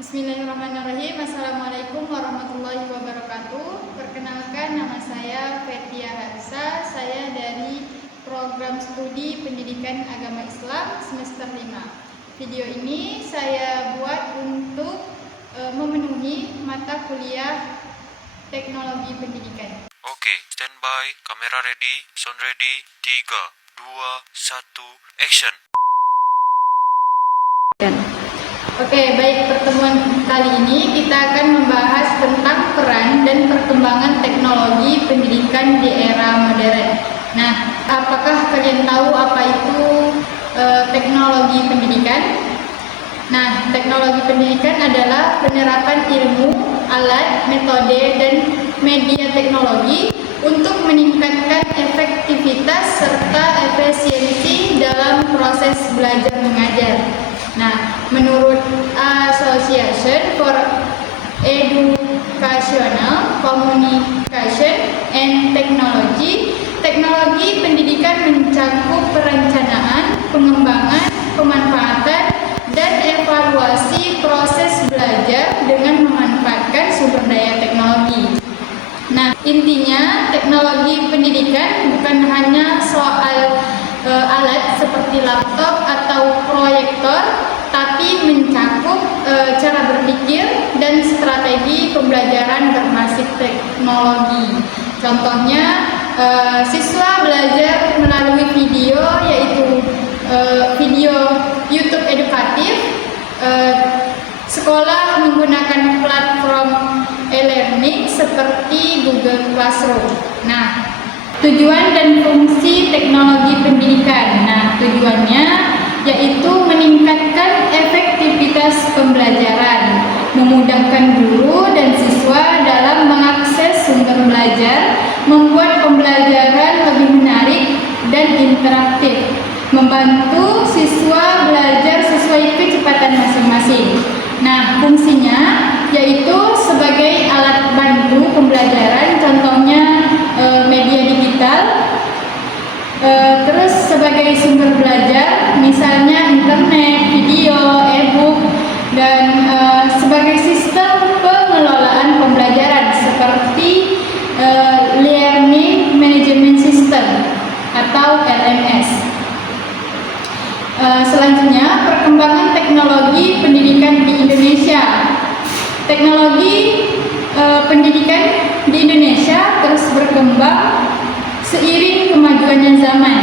Bismillahirrahmanirrahim. Assalamualaikum warahmatullahi wabarakatuh. Perkenalkan, nama saya Fetia Harsa. Saya dari program studi Pendidikan Agama Islam semester 5. Video ini saya buat untuk memenuhi mata kuliah Teknologi Pendidikan. Oke, standby, kamera ready, sound ready, 3, 2, 1, action. Oke, baik, pertemuan kali ini kita akan membahas tentang peran dan perkembangan teknologi pendidikan di era modern. Nah, apakah kalian tahu apa itu teknologi pendidikan? Nah, teknologi pendidikan adalah penerapan ilmu, alat, metode, dan media teknologi untuk meningkatkan efektivitas serta efisiensi dalam proses belajar mengajar. Nah, menurut Association for Educational Communication and Technology, teknologi pendidikan mencakup perencanaan, pengembangan, pemanfaatan, dan evaluasi proses belajar dengan memanfaatkan sumber daya teknologi. Nah, intinya teknologi pendidikan bukan hanya soal alat seperti laptop atau proyektor, tapi mencakup cara berpikir dan strategi pembelajaran berbasis teknologi. Contohnya, siswa belajar melalui video, yaitu video YouTube edukatif, sekolah menggunakan platform e-learning seperti Google Classroom. Nah, tujuan dan fungsi teknologi pendidikan. Nah, tujuannya yaitu meningkatkan efektivitas pembelajaran, memudahkan guru dan siswa dalam mengakses sumber belajar, membuat pembelajaran lebih menarik dan interaktif, membantu siswa belajar sesuai kecepatan masing-masing. Nah, fungsinya yaitu sebagai alat bantu pembelajaran, contohnya media digital, terus sebagai sumber belajar, misalnya internet, video, e-book, dan sebagai sistem pengelolaan pembelajaran seperti Learning Management System atau LMS. Selanjutnya, perkembangan teknologi pendidikan di Indonesia. Teknologi pendidikan di Indonesia terus berkembang seiring kemajuannya zaman.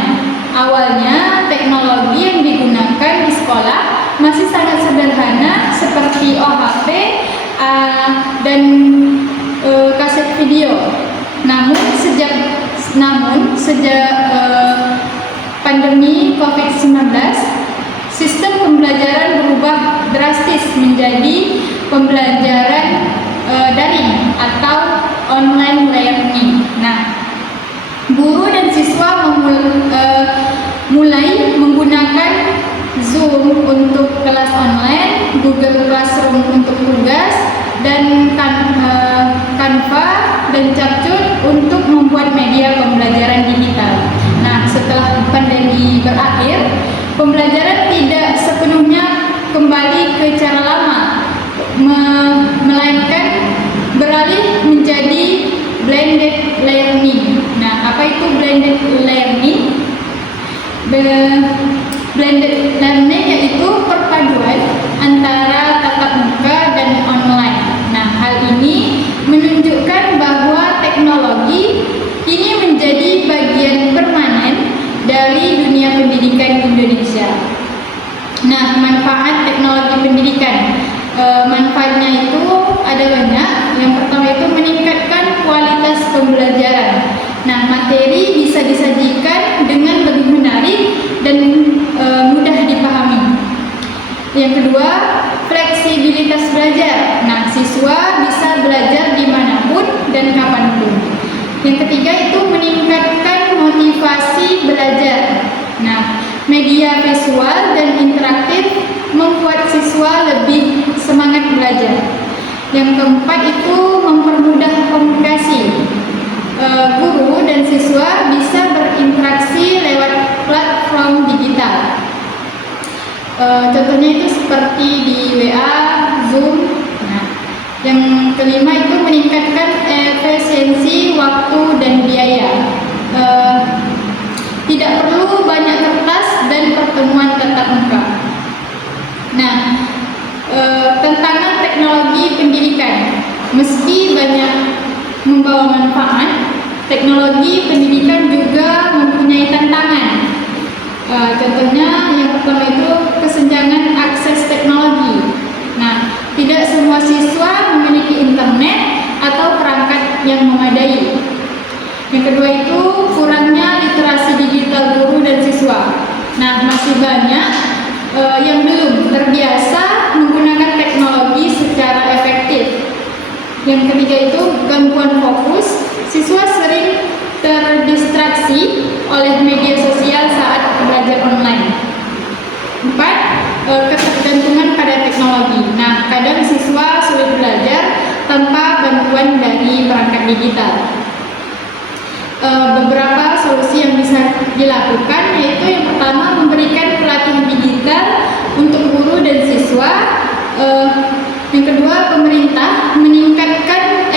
Awalnya teknologi yang digunakan di sekolah masih sangat sederhana seperti OHP dan kaset video. Namun sejak pandemi COVID-19, sistem pembelajaran berubah drastis menjadi pembelajaran daring atau online learning. Nah, guru dan siswa mulai menggunakan Zoom untuk kelas online, Google Classroom untuk tugas, dan Canva dan Capcut untuk membuat media pembelajaran digital. Nah, setelah pandemi berakhir, pembelajaran tidak sepenuhnya kembali ke cara lama, melainkan beralih menjadi blended learning. Nah, apa itu blended learning? Blended learning yaitu perpaduan antara tatap muka dan online. Nah, hal ini menunjukkan bahwa teknologi ini menjadi bagian permanen dari dunia pendidikan Indonesia. Nah, manfaat teknologi pendidikan. Manfaatnya itu ada banyak. Yang pertama itu meningkatkan kualitas pembelajaran. Nah, materi bisa disajikan dengan lebih menarik dan mudah dipahami. Yang kedua, fleksibilitas belajar. Nah, siswa bisa belajar dimanapun dan kapanpun. Yang ketiga itu meningkatkan motivasi belajar. Nah, media visual dan interaktif membuat siswa lebih semangat belajar. Yang keempat itu mempermudah komunikasi. Guru dan siswa bisa berinteraksi lewat platform digital. Contohnya itu seperti di WA, Zoom. Nah, yang kelima itu meningkatkan efisiensi waktu dan biaya. Tidak perlu banyak kertas dan pertemuan tatap muka. Nah, tantangan teknologi pendidikan. Meski banyak membawa manfaat, teknologi pendidikan juga mempunyai tantangan. Contohnya yang pertama itu kesenjangan akses teknologi. Nah, tidak semua siswa memiliki internet atau perangkat yang memadai. Yang kedua itu kurangnya literasi digital guru dan siswa. Nah, masih banyak yang belum terbiasa menggunakan teknologi secara efektif. Yang ketiga itu gangguan fokus. Siswa sering terdistraksi oleh media sosial saat belajar online. 4. Ketergantungan pada teknologi. Nah, kadang siswa sulit belajar tanpa bantuan dari perangkat digital. Beberapa solusi yang bisa dilakukan yaitu yang pertama memberikan pelatihan digital untuk guru dan siswa. Yang kedua, pemerintah meningkatkan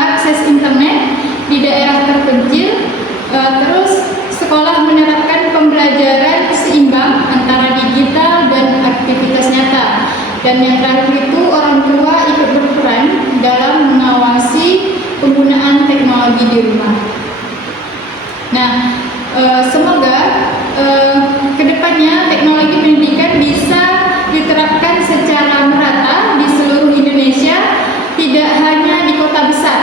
akses internet di daerah terpencil. Terus sekolah menerapkan pembelajaran seimbang antara digital dan aktivitas nyata. Dan yang terakhir itu orang tua ikut berperan dalam mengawasi penggunaan teknologi di rumah. Nah, semoga kedepannya teknologi pendidikan bisa diterapkan secara merata di seluruh Indonesia, tidak hanya di kota besar.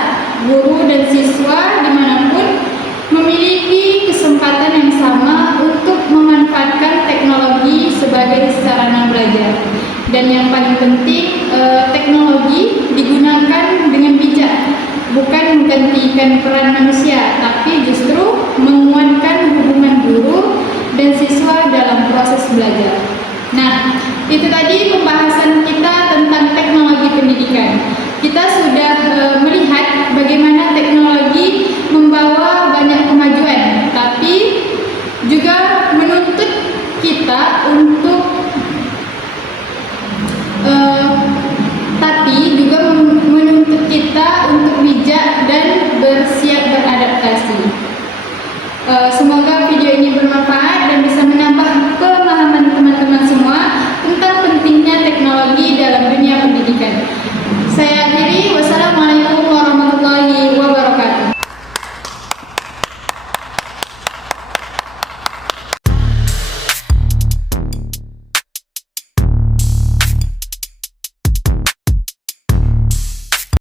Guru dan siswa dimanapun memiliki kesempatan yang sama untuk memanfaatkan teknologi sebagai sarana belajar. Dan yang paling penting, teknologi digunakan dengan bijak, bukan menggantikan peran manusia, tapi justru menguatkan hubungan guru dan siswa dalam proses belajar. Nah, itu tadi pembahasan